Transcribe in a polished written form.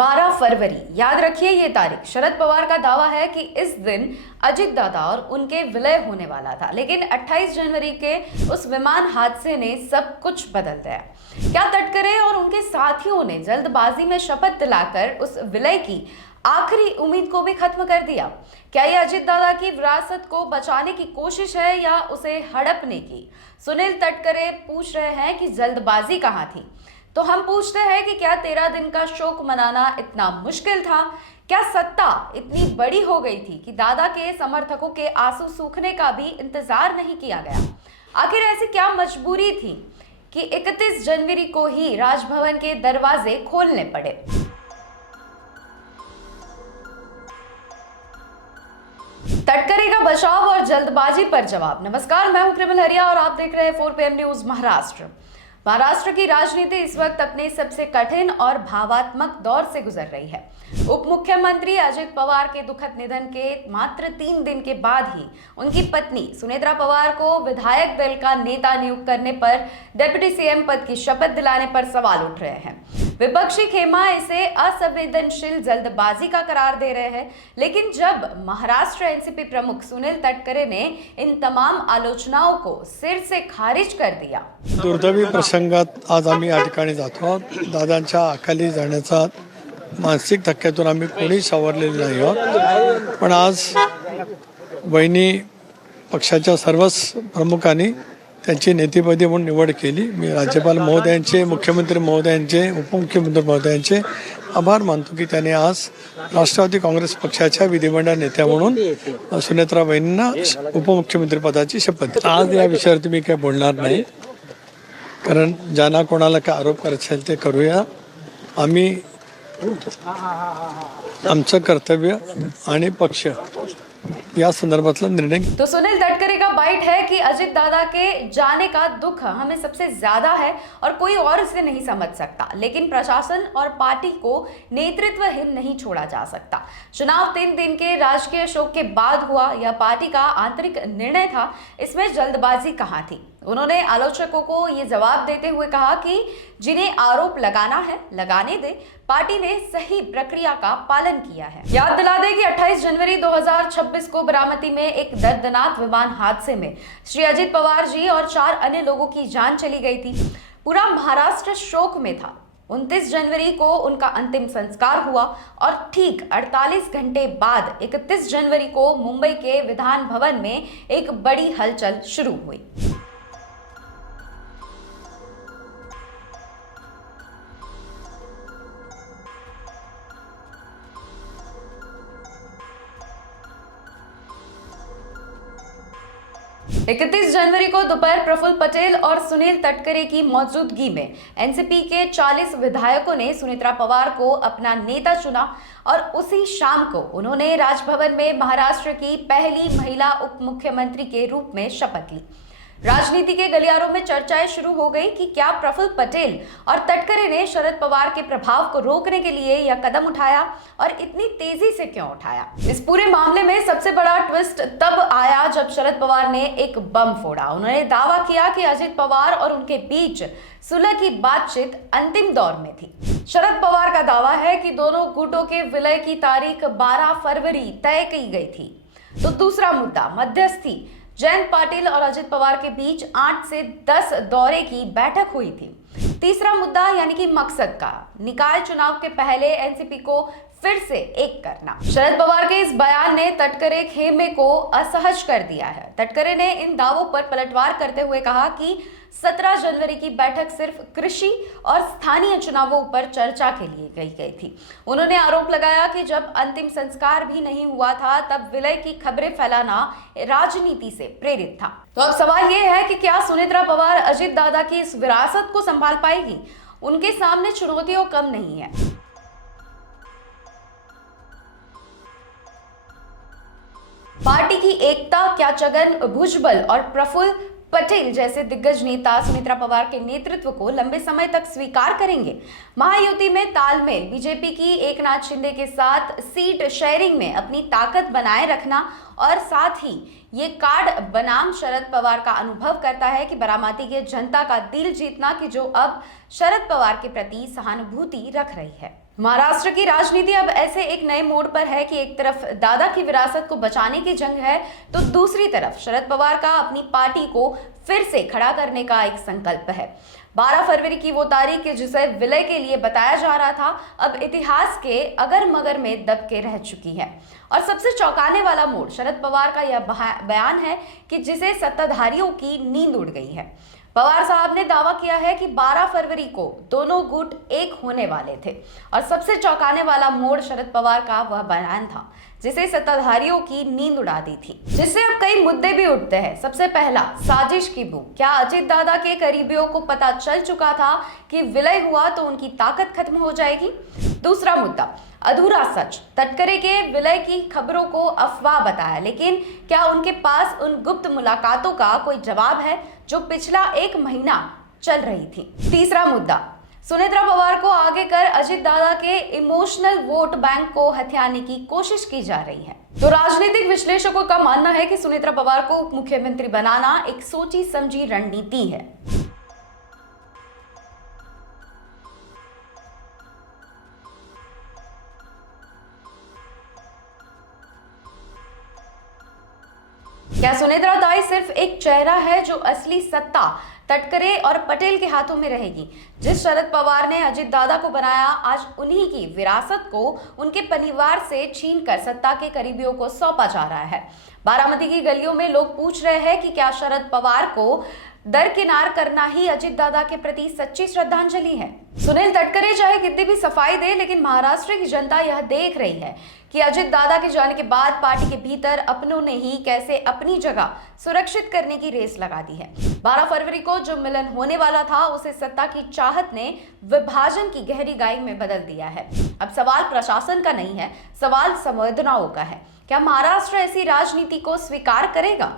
12 फरवरी, याद रखिए ये तारीख। शरद पवार का दावा है कि इस दिन अजित दादा और उनके विलय होने वाला था, लेकिन 28 जनवरी के उस विमान हादसे ने सब कुछ बदल दिया। क्या तटकरे और उनके साथियों ने जल्दबाजी में शपथ दिलाकर उस विलय की आखिरी उम्मीद को भी खत्म कर दिया? क्या ये अजित दादा की विरासत को बचाने की कोशिश है या उसे हड़पने की? सुनील तटकरे पूछ रहे हैं कि जल्दबाजी कहाँ थी, तो हम पूछते हैं कि क्या 13 दिन का शोक मनाना इतना मुश्किल था? क्या सत्ता इतनी बड़ी हो गई थी कि दादा के समर्थकों के आंसू सूखने का भी इंतजार नहीं किया गया? आखिर ऐसी क्या मजबूरी थी कि 31 जनवरी को ही राजभवन के दरवाजे खोलने पड़े? तटकरे का बचाव और जल्दबाजी पर जवाब। नमस्कार, मैं हूं कृमल हरिया और आप देख रहे हैं 4 PM न्यूज महाराष्ट्र। महाराष्ट्र की राजनीति इस वक्त अपने सबसे कठिन और भावात्मक दौर से गुजर रही है। उप मुख्यमंत्री अजित पवार के दुखद निधन के मात्र 3 दिन के बाद ही उनकी पत्नी सुनेत्रा पवार को विधायक दल का नेता नियुक्त करने पर डिप्टी सीएम पद की शपथ दिलाने पर सवाल उठ रहे हैं। विपक्षी खेमा इसे असंवेदनशील जल्दबाजी का करार दे रहे हैं, लेकिन जब महाराष्ट्र एनसीपी प्रमुख सुनील तटकरे ने इन तमाम आलोचनाओं को सिर से खारिज कर दिया। दुर्दैवी प्रसंगात आज आम्ही या ठिकाणी जातो आहोत। दादांच्या अकाली जाण्याचा मानसिक धक्क्यातून आम्ही कोणी सावरलेले नाही आहोत, पण आज वहिनी पक्षाच्या सर्वच प्रमुखांनी त्यांची नेतेपदी म्हणून निवड केली। मी राज्यपाल महोदयांचे, मुख्यमंत्री महोदयांचे, उपमुख्यमंत्री महोदयांचे आभार मानतो की त्यांनी आज राष्ट्रवादी काँग्रेस पक्षाच्या विधिमंडळ नेत्या म्हणून सुनेत्रा वहिनींना उपमुख्यमंत्री पदाची शपथ दिली। आज या विषयावर मी काही बोलणार नाही, कारण ज्यांना कोणाला काय आरोप करायचे असेल ते करूया। आम्ही आमचं कर्तव्य आणि पक्ष या संदर्भातला निर्णय। तो सुनील तटकरे का बाइट है कि अजित दादा के जाने का दुख हमें सबसे ज्यादा है और कोई और इसे नहीं समझ सकता, लेकिन प्रशासन और पार्टी को नेतृत्वहीन नहीं छोड़ा जा सकता। चुनाव 3 दिन के राजकीय शोक के बाद हुआ, यह पार्टी का आंतरिक निर्णय था, इसमें जल्दबाजी कहाँ थी? उन्होंने आलोचकों को ये जवाब देते हुए कहा कि जिन्हें आरोप लगाना है लगाने दे, पार्टी ने सही प्रक्रिया का पालन किया है। याद दिला दें कि 28 जनवरी 2026 को बारामती में एक दर्दनाक विमान हादसे में श्री अजित पवार जी और 4 अन्य लोगों की जान चली गई थी। पूरा महाराष्ट्र शोक में था। 29 जनवरी को उनका अंतिम संस्कार हुआ और ठीक 48 घंटे बाद 31 जनवरी को मुंबई के विधान भवन में एक बड़ी हलचल शुरू हुई। 31 जनवरी को दोपहर प्रफुल्ल पटेल और सुनील तटकरे की मौजूदगी में एनसीपी के 40 विधायकों ने सुनेत्रा पवार को अपना नेता चुना और उसी शाम को उन्होंने राजभवन में महाराष्ट्र की पहली महिला उप मुख्यमंत्री के रूप में शपथ ली। राजनीति के गलियारों में चर्चाएं शुरू हो गई कि क्या प्रफुल्ल पटेल और तटकरे ने शरद पवार के प्रभाव को रोकने के लिए यह कदम उठाया और इतनी तेजी से क्यों उठाया। इस पूरे मामले में सबसे बड़ा ट्विस्ट तब आया जब शरद पवार ने एक बम फोड़ा। उन्होंने दावा किया कि अजित पवार और उनके बीच सुलह की बातचीत अंतिम दौर में थी। शरद पवार का दावा है कि दोनों गुटों के विलय की तारीख 12 फरवरी तय की गई थी। तो दूसरा मुद्दा, मध्यस्थी। जयंत पाटिल और अजित पवार के बीच 8 से 10 दौरे की बैठक हुई थी। तीसरा मुद्दा यानी कि मकसद का, निकाय चुनाव के पहले एनसीपी को फिर से एक करना। शरद पवार के इस बयान ने तटकरे खेमे को असहज कर दिया है। तटकरे ने इन दावों पर पलटवार करते हुए कहा कि 17 जनवरी की बैठक सिर्फ कृषि और स्थानीय चुनावों पर चर्चा के लिए गई थी। उन्होंने आरोप लगाया कि जब अंतिम संस्कार भी नहीं हुआ था तब विलय की खबरें फैलाना राजनीति से प्रेरित था। तो अब सवाल यह है कि क्या सुनेत्रा पवार अजित दादा की इस विरासत को संभाल पाएगी? उनके सामने चुनौतियां कम नहीं है। पार्टी की एकता, क्या छगन भुजबल और प्रफुल्ल पटेल जैसे दिग्गज नेता सुनेत्रा पवार के नेतृत्व को लंबे समय तक स्वीकार करेंगे? महायुति में तालमेल, बीजेपी की एकनाथ शिंदे के साथ सीट शेयरिंग में अपनी ताकत बनाए रखना और साथ ही ये कार्ड बनाम शरद पवार का अनुभव करता है कि बारामती के जनता का दिल जीतना कि जो अब शरद पवार के प्रति सहानुभूति रख रही है। महाराष्ट्र की राजनीति अब ऐसे एक नए मोड़ पर है कि एक तरफ दादा की विरासत को बचाने की जंग है तो दूसरी तरफ शरद पवार का अपनी पार्टी को फिर से खड़ा करने का एक संकल्प है। 12 फरवरी की वो तारीख जिसे विलय के लिए बताया जा रहा था अब इतिहास के अगर मगर में दब के रह चुकी है। और सबसे चौंकाने वाला मोड़ शरद पवार का यह बयान है कि जिसे सत्ताधारियों की नींद उड़ गई है। पवार साहब ने दावा किया है कि 12 फरवरी को दोनों गुट एक होने वाले थे और सबसे चौंकाने वाला मोड़ शरद पवार का वह बयान था जिसे सत्ताधारियों की नींद उड़ा दी थी, जिससे अब कई मुद्दे भी उठते हैं। सबसे पहला, साजिश की बू। क्या अजित दादा के करीबियों को पता चल चुका था कि विलय हुआ तो उनकी ताकत खत्म हो जाएगी? दूसरा मुद्दा, अधूरा सच। तटकरे के विलय की खबरों को अफवाह बताया, लेकिन क्या उनके पास उन गुप्त मुलाकातों का कोई जवाब है जो पिछला 1 महीना चल रही थी? तीसरा मुद्दा, सुनेत्रा पवार को आगे कर अजित दादा के इमोशनल वोट बैंक को हथियाने की कोशिश की जा रही है। तो राजनीतिक विश्लेषकों का मानना है कि सुनेत्रा पवार को उप मुख्यमंत्री बनाना एक सोची समझी रणनीति है। क्या सुनेत्रा दाई सिर्फ एक चेहरा है जो असली सत्ता तटकरे और पटेल के हाथों में रहेगी? जिस शरद पवार ने अजित दादा को बनाया, आज उन्हीं की विरासत को उनके परिवार से छीनकर सत्ता के करीबियों को सौंपा जा रहा है। बारामती की गलियों में लोग पूछ रहे हैं कि क्या शरद पवार को दरकिनार करना ही अजित दादा के प्रति सच्ची श्रद्धांजलि है? सुनील तटकरे चाहे कितनी भी सफाई दे, लेकिन महाराष्ट्र की जनता यह देख रही है कि अजित दादा के जाने के बाद पार्टी के भीतर अपनों ने ही कैसे अपनी जगह सुरक्षित करने की रेस लगा दी है। 12 फरवरी को जो मिलन होने वाला था उसे सत्ता की चाहत ने विभाजन की गहरी खाई में बदल दिया है। अब सवाल प्रशासन का नहीं है, सवाल संवेदनाओं का है। क्या महाराष्ट्र ऐसी राजनीति को स्वीकार करेगा?